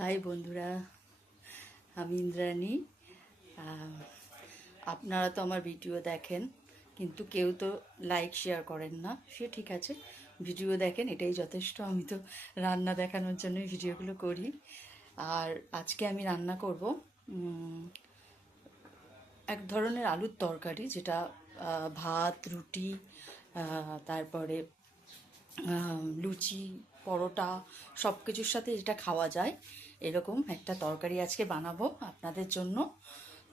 High বন্ধুরা, আমি ইন্দ্রাণী। আপনারা তো আমার ভিডিও দেখেন, কিন্তু কেউ তো লাইক শেয়ার করেন না। সে ঠিক আছে, ভিডিও দেখেন, এটাই যথেষ্ট। আমি তো রান্না দেখানোর জন্যই ভিডিওগুলো করি। আর আজকে আমি রান্না করব এক ধরনের আলুর তরকারি, যেটা ভাত, রুটি, তারপরে লুচি, পরোটা, সব কিছুর সাথে যেটা খাওয়া যায়, এরকম একটা তরকারি আজকে বানাবো আপনাদের জন্য।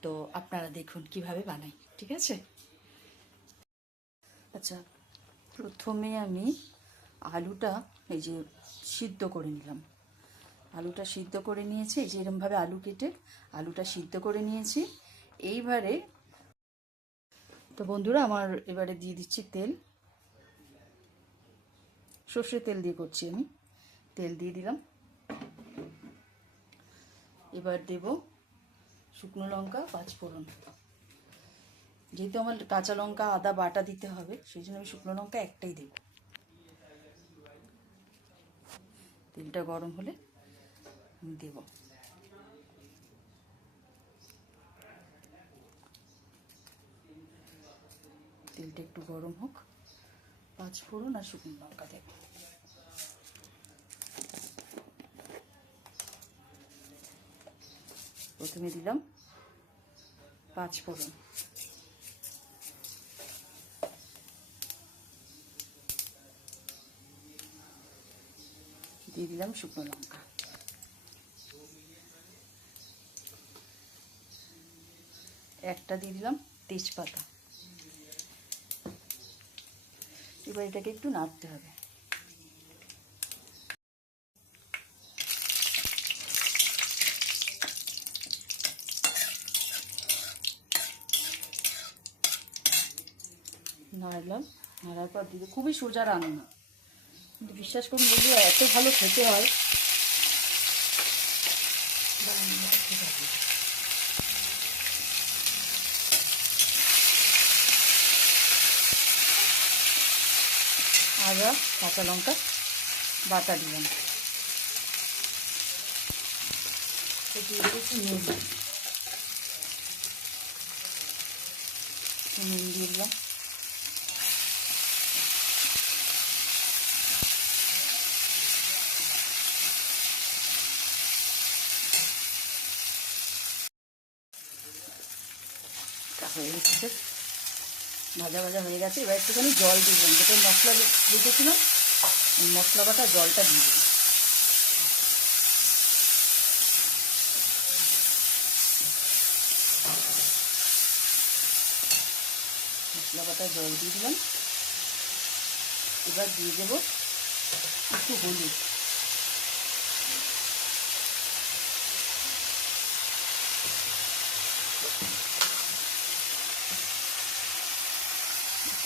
তো আপনারা দেখুন কিভাবে বানাই, ঠিক আছে? আচ্ছা, প্রথমে আমি আলুটা এই যে সিদ্ধ করে নিলাম। আলুটা সিদ্ধ করে নিয়েছি, এই যে এরকমভাবে আলু কেটে আলুটা সিদ্ধ করে নিয়েছি। এইবারে তো বন্ধুরা, আমার এবারে দিয়ে দিচ্ছি তেল। সর্ষের তেল দিয়ে করছি আমি। তেল দিয়ে দিলাম। এবার দেব শুকনো লঙ্কা, পাঁচফোড়ন। যেহেতু আমার কাঁচা লঙ্কা, আদা বাটা দিতে হবে, সেই জন্য আমি শুকনো লঙ্কা একটাই দেব। তেলটা গরম হলে আমি দেব। তেলটা একটু গরম হোক, পাঁচফোড়ন আর শুকনো লঙ্কা দেব। প্রথমে দিলাম পাঁচফোড়ন, দিয়ে দিলাম শুকনো লঙ্কা, একটা দিয়ে দিলাম তেজপাতা। এবার এটাকে একটু নাড়তে হবে। নাড়লাম, নাড়ার পর দিলে খুবই সোজা রান্না, কিন্তু বিশ্বাস করুন বলবো, এত ভালো খেতে হয়। আদা, কাঁচা লঙ্কা বাটা দিলাম, দিয়ে একটু নুন, নুন দিয়ে দিলাম। হয়ে গেছে, ভাজা ভাজা হয়ে গেছে। এবার একটুখানি জল দিলাম, যেটা মশলা দিতেছিলাম ওই মশলা বাটা জলটা দিয়ে দিলাম। মশলা বাটা জল দিয়ে দিলাম। এবার দিয়ে দেবো একটু হলুদ,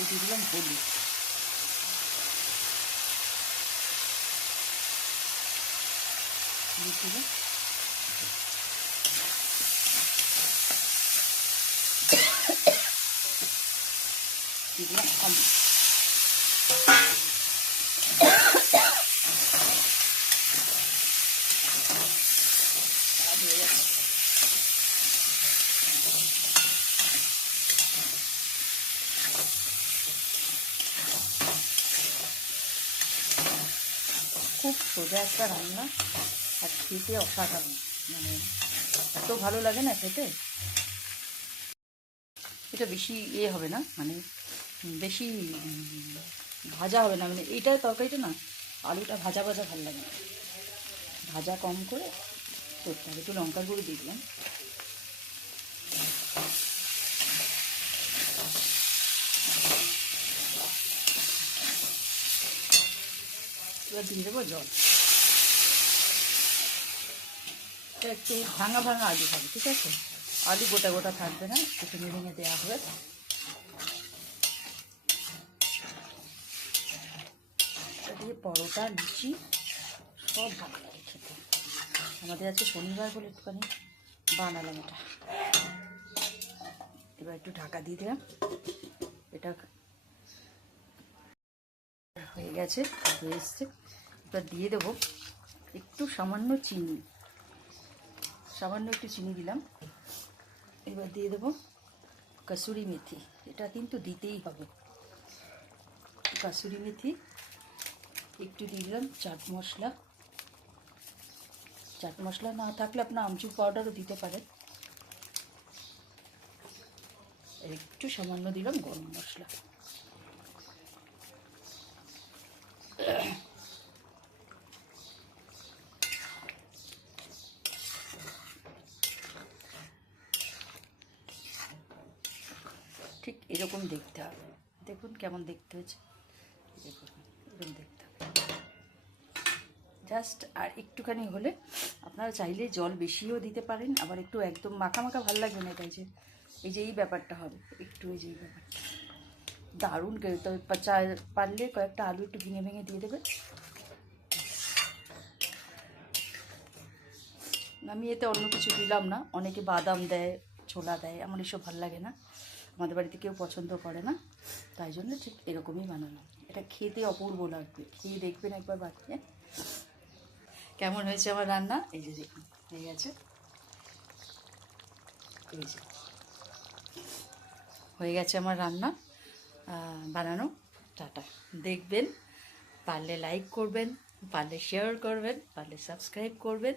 একটু দিয়ে দিলাম হলুদ, দিয়ে দিলাম আলু। হয়ে গেছে। খুব সোজা একটা রান্না, আর খেতে অসাধারণ, মানে এত ভালো লাগে না খেতে। এটা বেশি হবে না, মানে বেশি ভাজা হবে না, মানে এইটা তরকারিটা না, আলুটা ভাজা ভাজা ভালো লাগে না, ভাজা কম করে করতে হবে। একটু লঙ্কার গুঁড়ো দিয়ে দিলাম। এবার দিয়ে দেবো জল। এটা একটু ভাঙা ভাঙা আলু হবে, ঠিক আছে? আলু গোটা গোটা থাকবে না, একটু ভেঙে দেওয়া হবে। এটা দিয়ে পরোটা, লুচি সব ভালো লাগে খেতে। আমাদের আজকে শনিবার বলে একটুখানি বানালাম এটা। এবার একটু ঢাকা দিয়ে দিলাম। এটা হয়ে গেছে, হয়ে এসছে। এবার দিয়ে দেবো একটু সামান্য চিনি, সামান্য একটু চিনি দিলাম। এবার দিয়ে দেবো কসুরি মেথি, এটা কিন্তু দিতেই হবে। কসুরি মেথি একটু দিয়ে দিলাম। চাট মশলা, চাট মশলা না থাকলে আপনার আমচুর পাউডারও দিতে পারেন। একটু সামান্য দিলাম গরম মশলা। ঠিক এরকম দেখতে হবে, দেখুন কেমন দেখতে হয়েছে, দেখুন এরকম দেখতে হবে। জাস্ট আর একটুখানি হলে আপনারা চাইলে জল বেশিও দিতে পারেন, আবার একটু একদম মাখা মাখা ভালো লাগবে না। তাই যে এই ব্যাপারটা হবে একটু, এই যে এই ব্যাপারটা দারুণ। তবে পারলে কয়েকটা আলু একটু ভেঙে ভেঙে দিয়ে দেবে। আমি এতে অন্য কিছু দিলাম না। অনেকে বাদাম দেয়, ছোলা দেয়, আমার এসব ভালো লাগে না, আমাদের বাড়িতে কেউ পছন্দ করে না, তাই জন্য ঠিক এরকমই বানানো। এটা খেতে অপূর্ব লাগবে, খেয়ে দেখবেন একবার বানিয়ে কেমন হয়েছে আমার রান্না। এই যে দেখুন হয়ে গেছে, এই যে হয়ে গেছে আমার রান্না বানানো। টাটা। দেখবেন, পারলে লাইক করবেন, পারলে শেয়ার করবেন, পারলে সাবস্ক্রাইব করবেন।